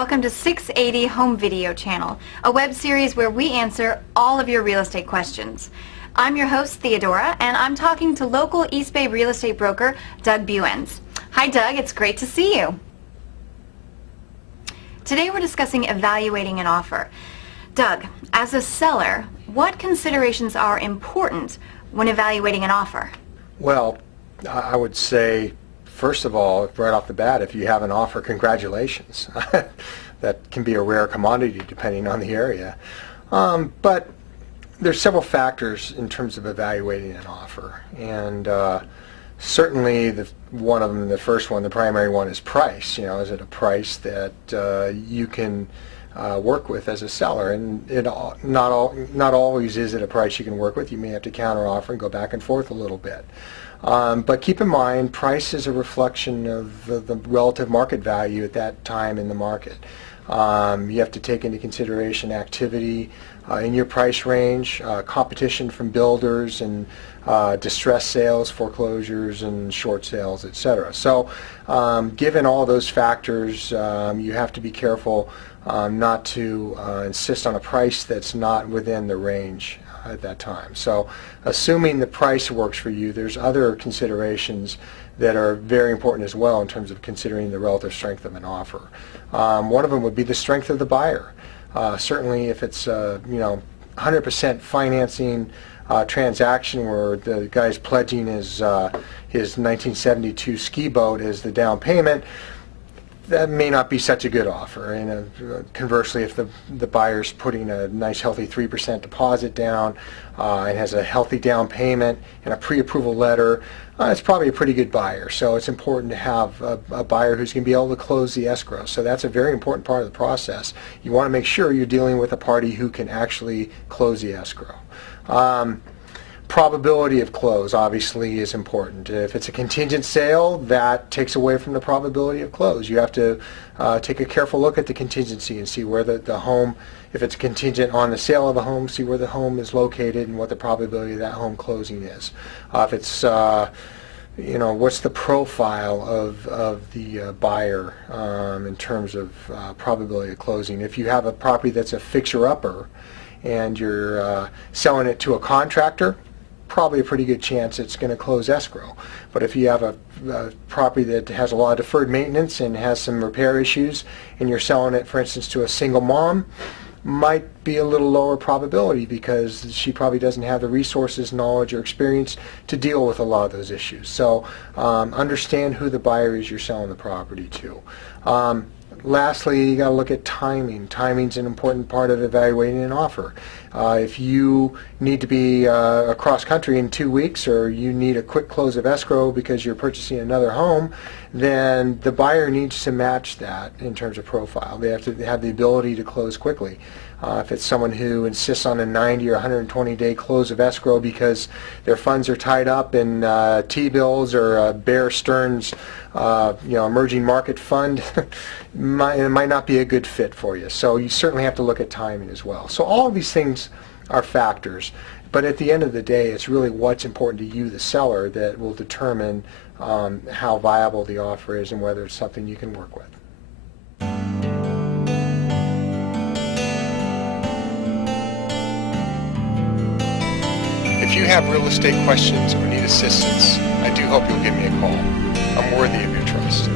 welcome to 680 Home Video Channel, a web series where we answer all of your real estate questions. I'm your host, Theodora, and I'm talking to local East Bay real estate broker, Doug Buenz. Hi, Doug. It's great to see you. Today we're discussing evaluating an offer. Doug, as a seller, what considerations are important when evaluating an offer? Well, I would say, first of all, right off the bat, if you have an offer, congratulations. That can be a rare commodity depending on the area. But there's several factors in terms of evaluating an offer. And certainly one of them, the first one, the primary one, is price. You know, is it a price that you can work with as a seller? And not always is it a price you can work with. You may have to counter offer and go back and forth a little bit. But keep in mind, price is a reflection of the relative market value at that time in the market. You have to take into consideration activity in your price range, competition from builders, and distressed sales, foreclosures, and short sales, etc. So given all those factors, you have to be careful not to insist on a price that's not within the range at that time. So assuming the price works for you, there's other considerations that are very important as well in terms of considering the relative strength of an offer. One of them would be the strength of the buyer. Certainly if it's 100% financing transaction where the guy's pledging his 1972 ski boat as the down payment, that may not be such a good offer. And conversely, if the buyer's putting a nice healthy 3% deposit down and has a healthy down payment and a pre-approval letter, it's probably a pretty good buyer. So it's important to have a buyer who's going to be able to close the escrow. So that's a very important part of the process. You want to make sure you're dealing with a party who can actually close the escrow. Probability of close obviously is important. If it's a contingent sale, that takes away from the probability of close. You have to take a careful look at the contingency and see where the home, if it's contingent on the sale of the home, see where the home is located and what the probability of that home closing is. If it's what's the profile of the buyer in terms of probability of closing. If you have a property that's a fixer-upper and you're selling it to a contractor, probably a pretty good chance it's going to close escrow. But if you have a property that has a lot of deferred maintenance and has some repair issues and you're selling it, for instance, to a single mom, might be a little lower probability because she probably doesn't have the resources, knowledge, or experience to deal with a lot of those issues. So understand who the buyer is you're selling the property to. Lastly, you got to look at timing. Timing's an important part of evaluating an offer. If you need to be across country in 2 weeks, or you need a quick close of escrow because you're purchasing another home, then the buyer needs to match that in terms of profile. They have to have the ability to close quickly. If it's someone who insists on a 90 or 120-day close of escrow because their funds are tied up in T-bills or Bear Stearns emerging market fund, it might not be a good fit for you. So you certainly have to look at timing as well. So all of these things are factors, but at the end of the day, it's really what's important to you, the seller, that will determine how viable the offer is and whether it's something you can work with. If you have real estate questions or need assistance, I do hope you'll give me a call. I'm worthy of your trust.